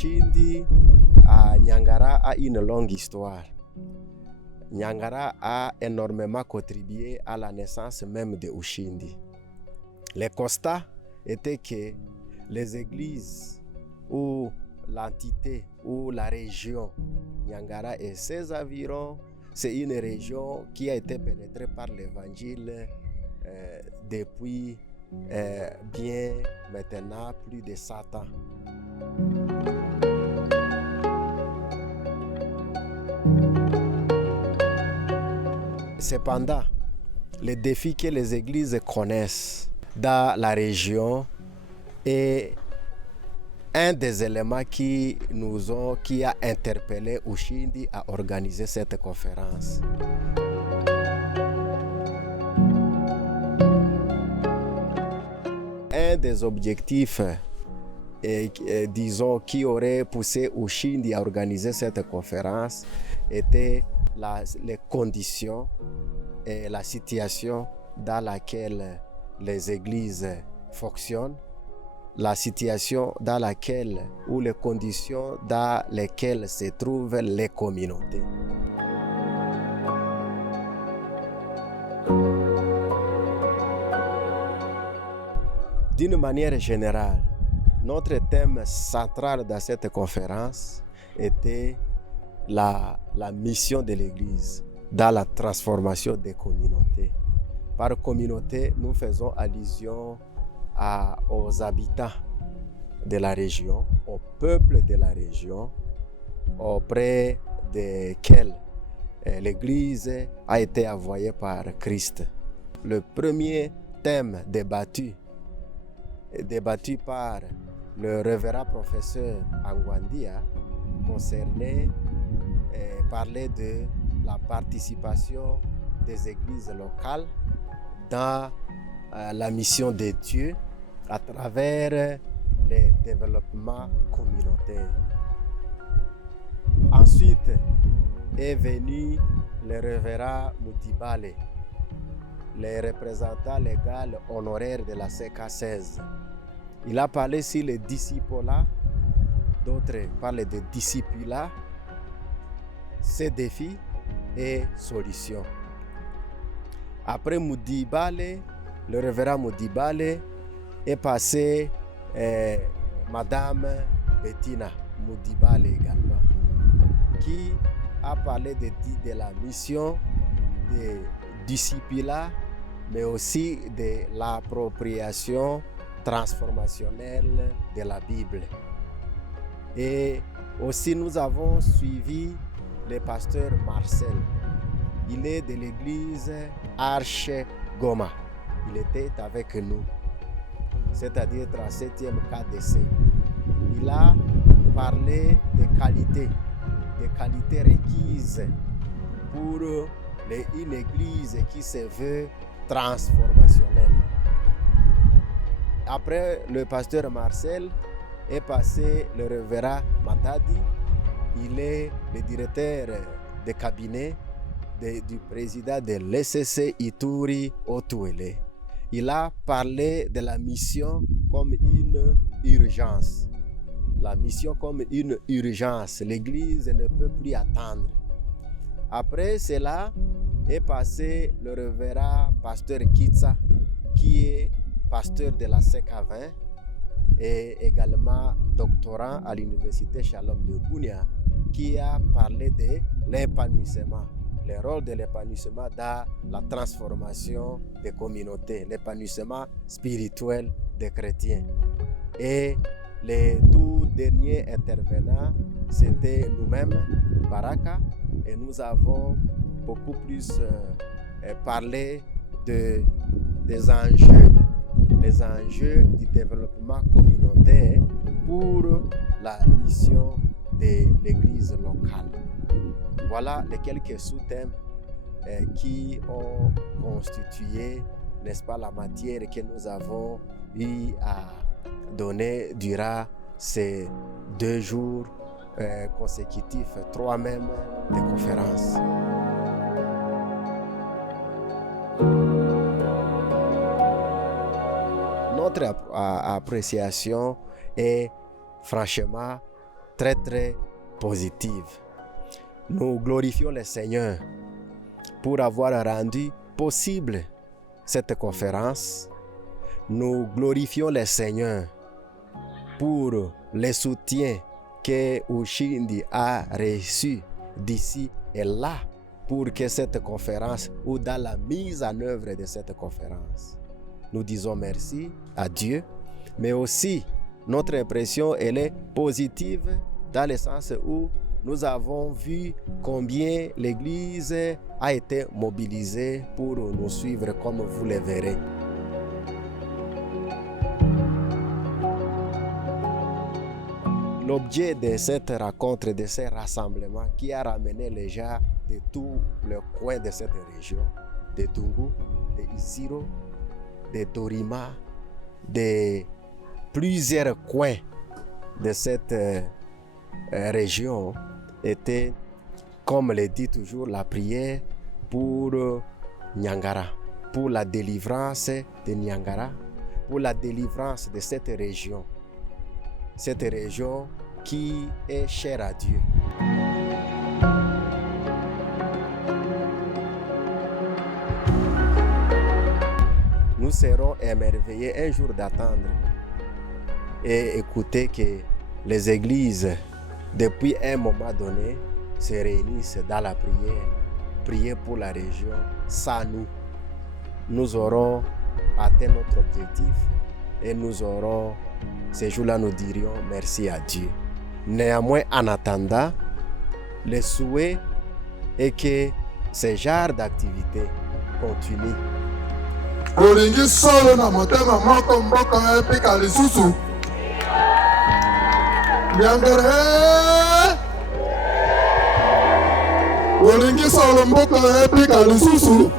Ushindi à Niangara a une longue histoire. Niangara a énormément contribué à la naissance même de Ushindi. Les constats étaient que les églises ou l'entité ou la région Niangara et ses environs, c'est une région qui a été pénétrée par l'évangile depuis bien maintenant plus de 100 ans. Cependant, les défis que les églises connaissent dans la région est un des éléments qui a interpellé Ushindi à organiser cette conférence. Un des objectifs qui aurait poussé Ushindi à organiser cette conférence était les conditions et la situation dans laquelle les églises fonctionnent, la situation dans laquelle ou les conditions dans lesquelles se trouvent les communautés. D'une manière générale, notre thème central dans cette conférence était la mission de l'Église dans la transformation des communautés. Par communauté, nous faisons allusion aux habitants de la région, au peuple de la région, auprès desquels l'Église a été envoyée par Christ. Le premier thème débattu par le révérend professeur Angwandia parlait de la participation des églises locales dans la mission de Dieu à travers le développement communautaire. Ensuite est venu le révérend Moudibale, le représentant légal honoraire de la CK16. Il a parlé sur les disciples, d'autres parlent de discipulat, ses défis et solutions. Après Moudibale, le révérend Moudibale est passé Madame Bettina Moudibale également, qui a parlé de la mission de discipulat, mais aussi de l'appropriation transformationnelle de la Bible. Et aussi nous avons suivi le pasteur Marcel. Il est de l'église Arche Goma. Il était avec nous, c'est-à-dire 37e KDC. Il a parlé des qualités requises pour une église qui se veut transformationnelle. Après le pasteur Marcel est passé le révérend Matadi. Il est le directeur de cabinet du président de l'ECC Ituri Otuele. Il a parlé de la mission comme une urgence. La mission comme une urgence. L'Église ne peut plus attendre. Après cela est passé le révérend pasteur Kitsa, qui est pasteur de la CK20 et également doctorant à l'université Shalom de Bunia, qui a parlé de l'épanouissement, le rôle de l'épanouissement dans la transformation des communautés, l'épanouissement spirituel des chrétiens. Et les tout derniers intervenants, c'était nous-mêmes, Baraka, et nous avons beaucoup plus parlé des enjeux, les enjeux du développement communautaire pour la mission de l'Église locale. Voilà les quelques sous-thèmes qui ont constitué, n'est-ce pas, la matière que nous avons eu à donner durant ces 2 jours consécutifs, 3 même, de conférences. Notre appréciation est franchement très très positive. Nous glorifions le Seigneur pour avoir rendu possible cette conférence. Nous glorifions le Seigneur pour le soutien que Ushindi a reçu d'ici et là pour que cette conférence ou dans la mise en œuvre de cette conférence. Nous disons merci à Dieu, mais aussi notre impression elle est positive dans le sens où nous avons vu combien l'Église a été mobilisée pour nous suivre comme vous le verrez. L'objet de cette rencontre, de ce rassemblement qui a ramené les gens de tous les coins de cette région, de Dungu, de Isiro, de Dorima, de plusieurs coins de cette région était, comme le dit toujours, la prière pour Niangara, pour la délivrance de Niangara, pour la délivrance de cette région qui est chère à Dieu. Nous serons émerveillés un jour d'attendre et écouter que les églises, depuis un moment donné, se réunissent dans la prière, prier pour la région. Sans nous, nous aurons atteint notre objectif et nous aurons, ces jours-là, nous dirions merci à Dieu. Néanmoins, en attendant, le souhait est que ce genre d'activité continue. Olingi solo na motema moko mboka epika lisusu. Niangara. Olingi solo mboka epika lisusu.